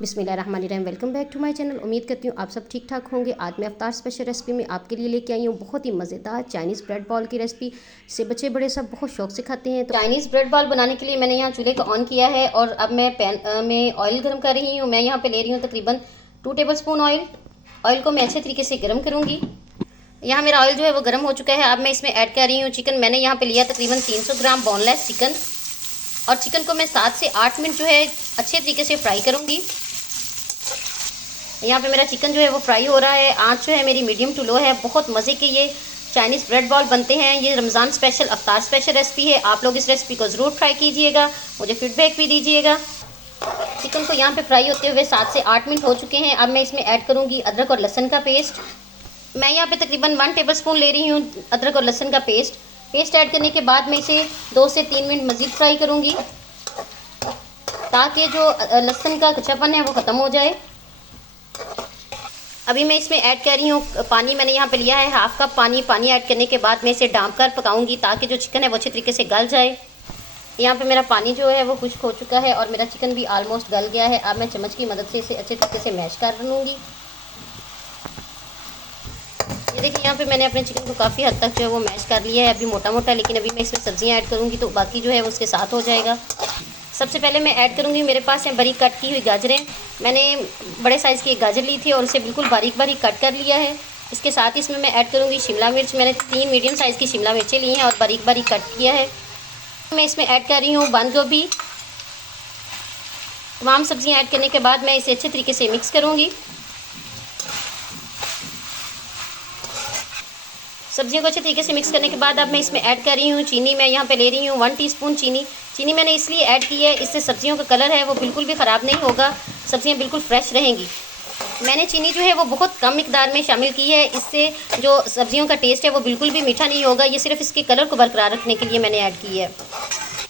बिस्मिल्लाहिर्रहमानिर्रहीम। Welcome back to my channel. उम्मीद करती हूँ आप सब ठीक ठाक होंगे। आज मैं अफ्तार स्पेशल रेसिपी में आपके लिए लेके आई हूँ बहुत ही मज़ेदार चाइनीज़ ब्रेड बॉल की रेसिपी। से बच्चे बड़े सब बहुत शौक से खाते हैं। तो चाइनीज़ ब्रेड बॉल बनाने के लिए मैंने यहाँ चूल्हे को ऑन किया है और अब मैं पैन में ऑयल गर्म कर रही हूँ। मैं यहाँ पर ले रही हूँ तकरीबन 2 टेबल स्पून ऑयल। ऑयल को मैं अच्छे तरीके से गर्म करूँगी। यहाँ मेरा ऑयल जो है वो गर्म हो चुका है। अब मैं इसमें ऐड कर रही हूँ चिकन। मैंने यहाँ पे लिया तकरीबन 300 ग्राम बोनलेस चिकन और चिकन को मैं 7 से 8 मिनट जो है अच्छे तरीके से फ्राई करूँगी। यहाँ पे मेरा चिकन जो है वो फ्राई हो रहा है। आँच जो है मेरी मीडियम टू लो है। बहुत मज़े के ये चाइनीज़ ब्रेड बॉल बनते हैं। ये रमज़ान स्पेशल अफ्तार स्पेशल रेसिपी है। आप लोग इस रेसिपी को ज़रूर ट्राई कीजिएगा, मुझे फीडबैक भी दीजिएगा। चिकन को यहाँ पे फ्राई होते हुए 7 से 8 मिनट हो चुके हैं। अब मैं इसमें ऐड करूँगी अदरक और लहसुन का पेस्ट। मैं यहाँ पे तकरीबन 1 टेबल स्पून ले रही हूँ अदरक और लहसुन का पेस्ट ऐड करने के बाद मैं इसे 2 से 3 मिनट मज़ीद फ्राई करूँगी ताकि जो लहसुन का कच्चापन है वो ख़त्म हो जाए। अभी मैं इसमें ऐड कर रही हूँ पानी। मैंने यहाँ पे लिया है हाफ कप पानी ऐड करने के बाद मैं इसे ढाँप कर पकाऊंगी ताकि जो चिकन है वो अच्छे तरीके से गल जाए। यहाँ पे मेरा पानी जो है वो खुश्क हो चुका है और मेरा चिकन भी ऑलमोस्ट गल गया है। अब मैं चम्मच की मदद से इसे अच्छे तरीके से मैश कर लूँगी। ये देखिए यहाँ पे मैंने अपने चिकन को काफ़ी हद तक जो है वो मैश कर लिया है। अभी मोटा मोटा, लेकिन अभी मैं इसमें सब्जियाँ ऐड करूँगी तो बाकी जो है वो उसके साथ हो जाएगा। सबसे पहले मैं ऐड करूँगी, मेरे पास है बारीक कट की हुई गाजरें। मैंने बड़े साइज़ की एक गाजर ली थी और उसे बिल्कुल बारीक बारीक कट कर लिया है। इसके साथ ही इसमें मैं ऐड करूँगी शिमला मिर्च। मैंने 3 मीडियम साइज़ की शिमला मिर्चें ली हैं और बारीक बारीक कट किया है। मैं इसमें ऐड कर रही हूँ बंद गोभी। तमाम सब्जियाँ ऐड करने के बाद मैं इसे अच्छे तरीके से मिक्स करूँगी। सब्जियों को अच्छे तरीके से मिक्स करने के बाद अब मैं इसमें ऐड कर रही हूँ चीनी। मैं यहाँ पे ले रही हूँ 1 टीस्पून चीनी मैंने इसलिए ऐड की है, इससे सब्जियों का कलर है वो बिल्कुल भी ख़राब नहीं होगा, सब्जियाँ बिल्कुल फ्रेश रहेंगी। मैंने चीनी जो है वो बहुत कम मिकदार में शामिल की है, इससे जो सब्जियों का टेस्ट है वो बिल्कुल भी मीठा नहीं होगा। ये सिर्फ इसके कलर को बरकरार रखने के लिए मैंने ऐड की है।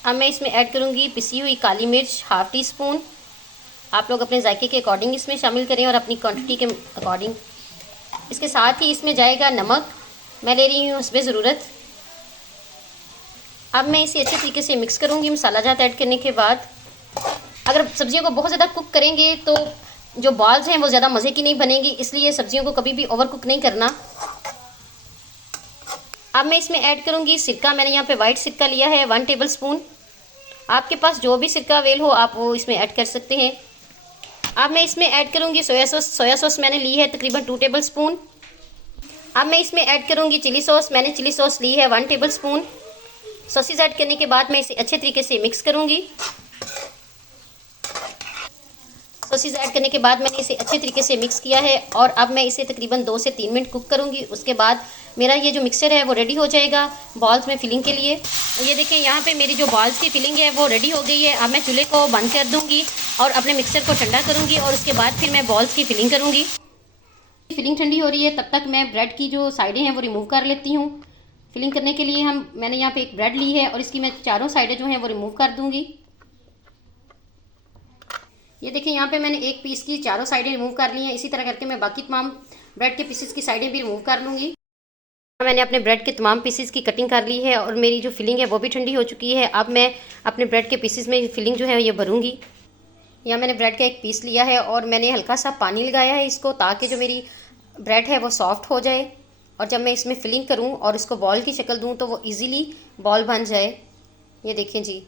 अब मैं इसमें ऐड करूँगी पिसी हुई काली मिर्च हाफ़ टी स्पून। आप लोग अपने जायके के अकॉर्डिंग इसमें शामिल करें और अपनी क्वान्टिटी के अकॉर्डिंग। इसके साथ ही इसमें जाएगा नमक। मैं ले रही हूँ उसमें ज़रूरत। अब मैं इसे अच्छे तरीके से मिक्स करूँगी। मसाला जात ऐड करने के बाद अगर सब्जियों को बहुत ज़्यादा कुक करेंगे तो जो बॉल्स हैं वो ज़्यादा मज़े की नहीं बनेंगी, इसलिए सब्जियों को कभी भी ओवर कुक नहीं करना। अब मैं इसमें ऐड करूँगी सिरका। मैंने यहाँ पे वाइट सिरका लिया है 1 टेबल स्पून। आपके पास जो भी सिरका अवेल हो आप वो इसमें ऐड कर सकते हैं। अब मैं इसमें ऐड करूँगी सोया सॉस मैंने ली है तकरीबन 2 टेबल स्पून। अब मैं इसमें ऐड करूँगी चिली सॉस। मैंने चिली सॉस ली है 1 टेबल स्पून। सॉसेज ऐड करने के बाद मैं इसे अच्छे तरीके से मिक्स करूँगी। सॉसेज ऐड करने के बाद मैंने इसे अच्छे तरीके से मिक्स किया है और अब मैं इसे तकरीबन 2 से 3 मिनट कुक करूँगी। उसके बाद मेरा ये जो मिक्सचर है वो रेडी हो जाएगा बॉल्स में फिलिंग के लिए। ये देखें यहाँ पे मेरी जो बॉल्स की फिलिंग है वो रेडी हो गई है। अब मैं चूल्हे को बंद कर दूँगी और अपने मिक्सचर को ठंडा करूँगी और उसके बाद फिर मैं बॉल्स की फिलिंग करूँगी। फिलिंग ठंडी हो रही है, तब तक मैं ब्रेड की जो साइडें हैं वो रिमूव कर लेती हूँ। फिलिंग करने के लिए मैंने यहाँ पे एक ब्रेड ली है और इसकी मैं चारों साइडें जो हैं वो रिमूव कर दूँगी। ये देखिए यहाँ पे मैंने एक पीस की चारों साइडें रिमूव कर ली हैं। इसी तरह करके मैं बाकी तमाम ब्रेड के पीसेस की साइडें भी रिमूव कर लूँगी। मैंने अपने ब्रेड के तमाम पीसेस की कटिंग कर ली है और मेरी जो फिलिंग है वो भी ठंडी हो चुकी है। अब मैं अपने ब्रेड के पीसेस में फिलिंग जो है ये भरूँगी। यहाँ मैंने ब्रेड का एक पीस लिया है और मैंने हल्का सा पानी लगाया है इसको, ताकि जो मेरी ब्रेड है वो सॉफ्ट हो जाए और जब मैं इसमें फिलिंग करूँ और इसको बॉल की शक्ल दूँ तो वो इजीली बॉल बन जाए। ये देखें जी,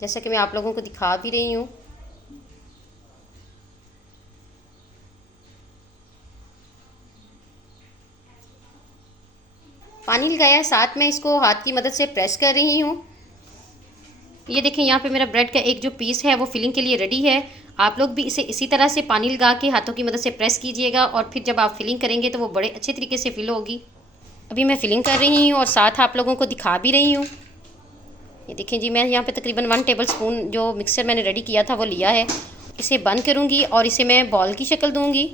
जैसा कि मैं आप लोगों को दिखा भी रही हूँ। पानी लगाया है, साथ में इसको हाथ की मदद से प्रेस कर रही हूँ। ये देखें यहाँ पे मेरा ब्रेड का एक जो पीस है वो फिलिंग के लिए रेडी है। आप लोग भी इसे इसी तरह से पानी लगा के हाथों की मदद से प्रेस कीजिएगा और फिर जब आप फिलिंग करेंगे तो वो बड़े अच्छे तरीके से फिल होगी। अभी मैं फिलिंग कर रही हूँ और साथ आप लोगों को दिखा भी रही हूँ। ये देखें जी, मैं यहाँ पे तकरीबन 1 टेबल स्पून जो मिक्सर मैंने रेडी किया था वो लिया है। इसे बंद करूँगी और इसे मैं बॉल की शक्ल दूँगी।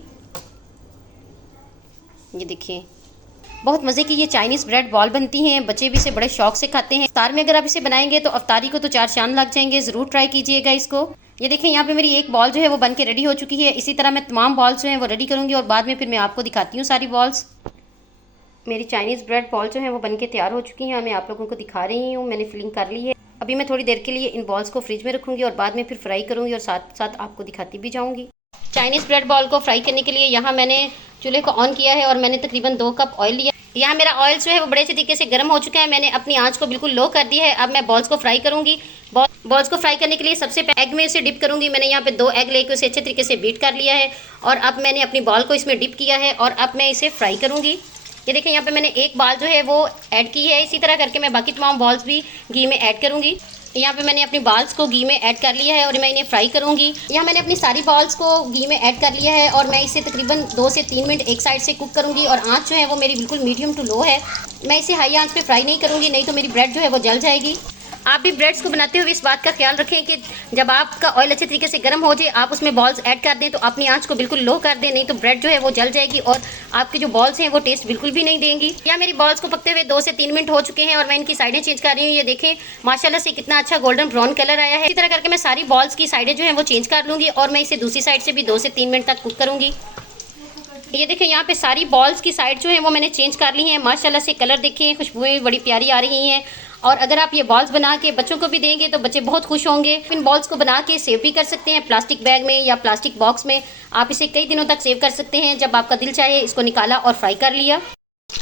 ये देखिए बहुत मज़े की ये चाइनीज़ ब्रेड बॉल बनती हैं। बच्चे भी इसे बड़े शौक से खाते हैं। इफ्तार में अगर आप इसे बनाएंगे तो अफ्तारी को तो 4 चांद लग जाएंगे। ज़रूर ट्राई कीजिएगा इसको। ये देखें यहाँ पे मेरी एक बॉल जो है वो बन के रेडी हो चुकी है। इसी तरह मैं तमाम बॉल्स जो हैं वो रेडी करूँगी और बाद में फिर मैं आपको दिखाती हूँ सारी बॉल्स। मेरी चाइनीज़ ब्रेड बॉल जो है वो बन के तैयार हो चुकी हैं। मैं आप लोगों को दिखा रही हूँ, मैंने फिलिंग कर ली है। अभी मैं थोड़ी देर के लिए इन बॉल्स को फ्रिज में रखूँगी और बाद में फिर फ्राई करूँगी और साथ साथ आपको दिखाती भी जाऊँगी। चाइनीज़ ब्रेड बॉल को फ्राई करने के लिए यहाँ मैंने चूल्हे को ऑन किया है और मैंने तकरीबन 2 कप ऑयल लिया। यहाँ मेरा ऑयल जो है वो बड़े अच्छे तरीके से गर्म हो चुका है। मैंने अपनी आंच को बिल्कुल लो कर दिया है। अब मैं बॉल्स को फ्राई करूँगी। बॉल्स को फ्राई करने के लिए सबसे पहले एग में इसे डिप करूँगी। मैंने यहाँ पे 2 एग लेके उसे अच्छे तरीके से बीट कर लिया है और अब मैंने अपनी बॉल को इसमें डिप किया है और अब मैं इसे फ्राई करूँगी। ये देखें, यहाँ पे मैंने एक बॉल जो है वो ऐड की है। इसी तरह करके मैं बाकी तमाम बॉल्स भी घी में ऐड करूँगी। यहाँ पे मैंने अपनी बॉल्स को घी में ऐड कर लिया है और मैं इन्हें फ्राई करूँगी। यहाँ मैंने अपनी सारी बॉल्स को घी में ऐड कर लिया है और मैं इसे तकरीबन 2 से 3 मिनट एक साइड से कुक करूँगी और आँच जो है वो मेरी बिल्कुल मीडियम टू लो है। मैं इसे हाई आँच पे फ्राई नहीं करूँगी, नहीं तो मेरी ब्रेड जो है वो जल जाएगी। आप भी ब्रेड्स को बनाते हुए इस बात का ख्याल रखें कि जब आपका ऑयल अच्छे तरीके से गर्म हो जाए आप उसमें बॉल्स ऐड कर दें तो अपनी आंच को बिल्कुल लो कर दें, नहीं तो ब्रेड जो है वो जल जाएगी और आपके जो बॉल्स हैं वो टेस्ट बिल्कुल भी नहीं देंगी। या मेरी बॉल्स को पकते हुए 2 से 3 मिनट हो चुके हैं और मैं इनकी साइडें चेंज कर रही हूँ। ये देखें माशाल्लाह से कितना अच्छा गोल्डन ब्राउन कलर आया है। इसी तरह करके मैं सारी बॉल्स की साइडें जो है वो चेंज कर लूँगी और मैं इसे दूसरी साइड से भी 2 से 3 मिनट तक कुक करूँगी। ये देखें यहाँ पे सारी बॉल्स की साइड जो है वो मैंने चेंज कर ली हैं। माशाल्लाह से कलर देखें, खुशबुएं बड़ी प्यारी आ रही हैं और अगर आप ये बॉल्स बना के बच्चों को भी देंगे तो बच्चे बहुत खुश होंगे। इन बॉल्स को बना के सेव भी कर सकते हैं प्लास्टिक बैग में या प्लास्टिक बॉक्स में। आप इसे कई दिनों तक सेव कर सकते हैं। जब आपका दिल चाहे इसको निकाला और फ्राई कर लिया।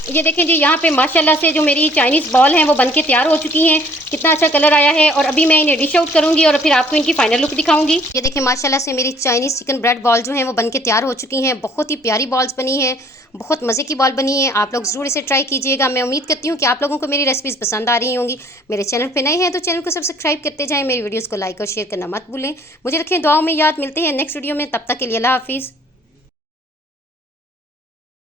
ये देखें जी, यहाँ पे माशाल्लाह से जो मेरी चाइनीज़ बॉल हैं वो बनके तैयार हो चुकी हैं। कितना अच्छा कलर आया है और अभी मैं इन्हें डिश आउट करूँगी और फिर आपको इनकी फाइनल लुक दिखाऊंगी। ये देखें माशाल्लाह से मेरी चाइनीज़ चिकन ब्रेड बॉल जो हैं वो बनके तैयार हो चुकी हैं। बहुत ही प्यारी बॉल्स बनी हैं, बहुत मज़े की बॉल बनी है। आप लोग ज़रूर इसे ट्राई कीजिएगा। मैं उम्मीद करती हूँ कि आप लोगों को मेरी रेसिपीज़ पसंद आ रही होंगी। मेरे चैनल पे नए हैं तो चैनल को सब्सक्राइब करते जाएँ। मेरी वीडियोज़ को लाइक और शेयर करना मत भूलें। मुझे रखें दुआओं में याद। मिलते हैं नेक्स्ट वीडियो में, तब तक के लिए अल्लाह हाफिज़।